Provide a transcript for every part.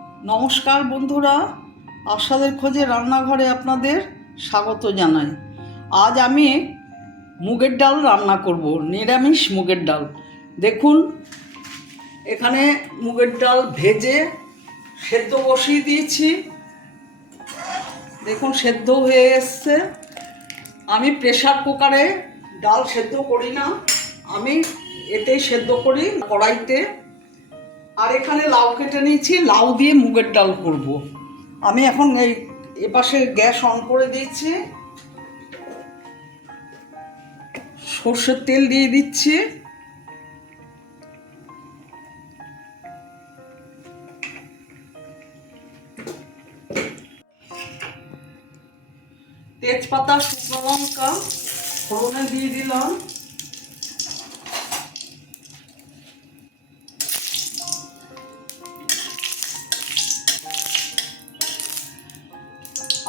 নমস্কার বন্ধুরা, আশাদের খোঁজে রান্নাঘরে আপনাদের স্বাগত জানাই। আজ আমি মুগের ডাল রান্না করব, নিরামিষ মুগের ডাল। দেখুন, এখানে মুগের ডাল ভেজে সেদ্ধ বসিয়ে দিয়েছি। দেখুন, সেদ্ধ হয়ে এসছে। আমি প্রেসার কুকারে ডাল সেদ্ধ করি না। আমি এতেই সেদ্ধ করি কড়াইতে। আর এখানে লাউ কেটে নিয়েছি, লাউ দিয়ে মুগের ডাল করব। আমি এখন এই এপাশে গ্যাস অন করে দিয়েছি। সর্ষের তেল দিয়ে দিচ্ছি। তেজপাতা, শুকনো লঙ্কা, ফোড়নে দিয়ে দিলাম।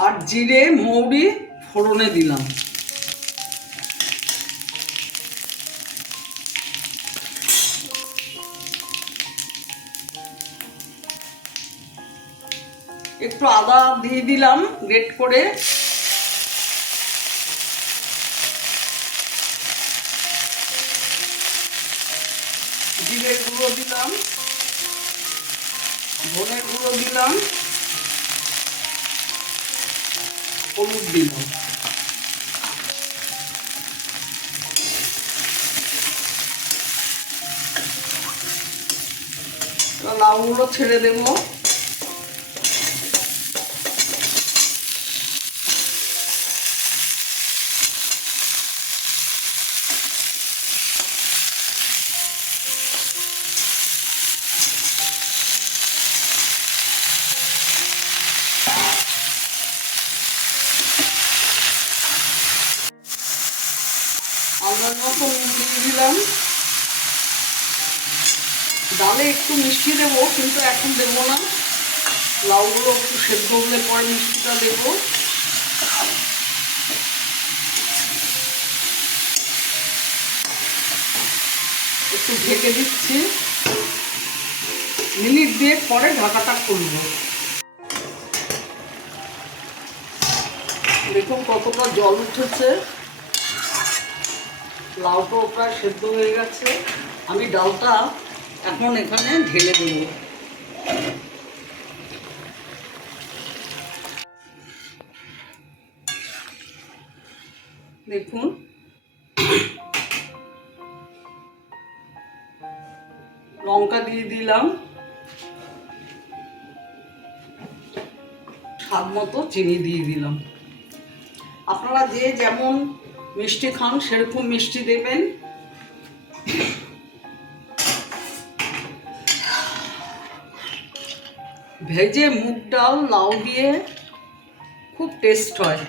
আর জিরে, মৌরি, ফোড়নে দিলাম। একটু আদা দিয়ে দিলাম, গ্রেট করে। জিরে গুঁড়ো দিলাম। ধনের গুঁড়ো দিলাম। হলুদ দিব লাউগুলো ছেড়ে দেবো। দিয়ে দিলাম। ডালে একটু মিষ্টি দেবো, কিন্তু এখন দেবো না। লাউগুলো একটু সেদ্ধ হলে পরে মিষ্টিটা দেবো। একটু ঢেকে দিচ্ছি। মিনিট দিয়ে পরে ঢাকাটা করব দেখুন কতটা জল উঠেছে। লাউটাও প্রায় সেদ্ধ হয়ে গেছে। আমি ডালটা এখন এখানে ঢেলে দেব। দেখুন। লঙ্কা দিয়ে দিলাম। স্বাদ মতো চিনি দিয়ে দিলাম। আপনারা যে যেমন মিষ্টি খান, সেরকম মিষ্টি দেবেন। ভেজে মুগ ডাল, লাউ দিয়ে খুব টেস্ট হয়।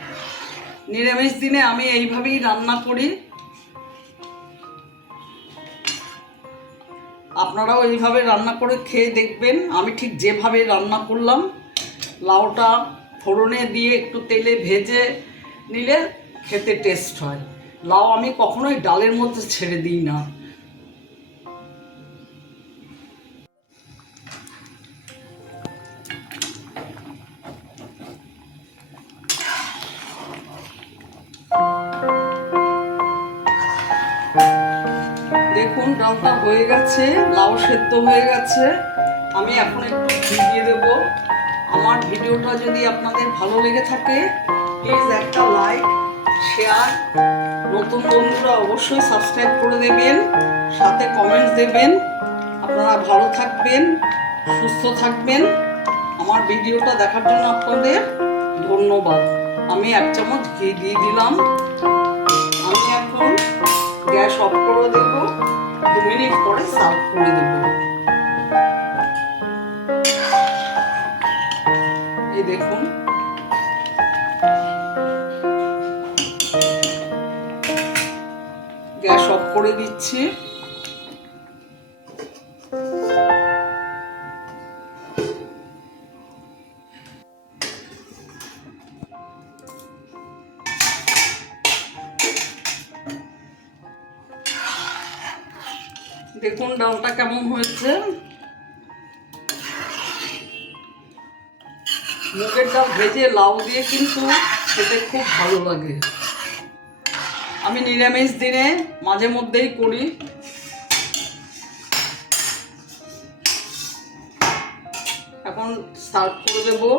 নিরামিষ দিনে আমি এইভাবেই রান্না করি। আপনারাও এইভাবে রান্না করে খেয়ে দেখবেন। আমি ঠিক যেভাবে রান্না করলাম, লাউটা ফোড়নে দিয়ে একটু তেলে ভেজে নিলে খেতে টেস্ট হয়। লাউ আমি কখনোই ডালের মধ্যে ছেড়ে দিই না। দেখুন, ডালটা হয়ে গেছে, লাউ সেদ্ধ হয়ে গেছে। আমি এখন একটু দিয়ে দেবো। আমার ভিডিওটা যদি আপনাদের ভালো লেগে থাকে প্লিজ একটা লাইক শেয়ার নতুন বন্ধুরা অবশ্যই সাবস্ক্রাইব করে দেবেন, সাথে কমেন্টস দেবেন, আপনারা ভালো থাকবেন, সুস্থ থাকবেন। আমার ভিডিওটা দেখার জন্য আপনাদের ধন্যবাদ। আমি এক চামচ ঘি দিয়ে দিলাম। আমি এখন গ্যাস অফ করে দেব। দু মিনিট পরে সার্ভ করে দেব। এই দেখুন করে দিচ্ছি। দেখুন ডালটা কেমন হয়েছে। মুগের ডাল ভেজে লাউ দিয়ে কিন্তু খেতে খুব ভালো লাগে। আমি নিরামিষ দিনে মাঝে মধ্যেই করি। এখন সার্ভ করে দেবো।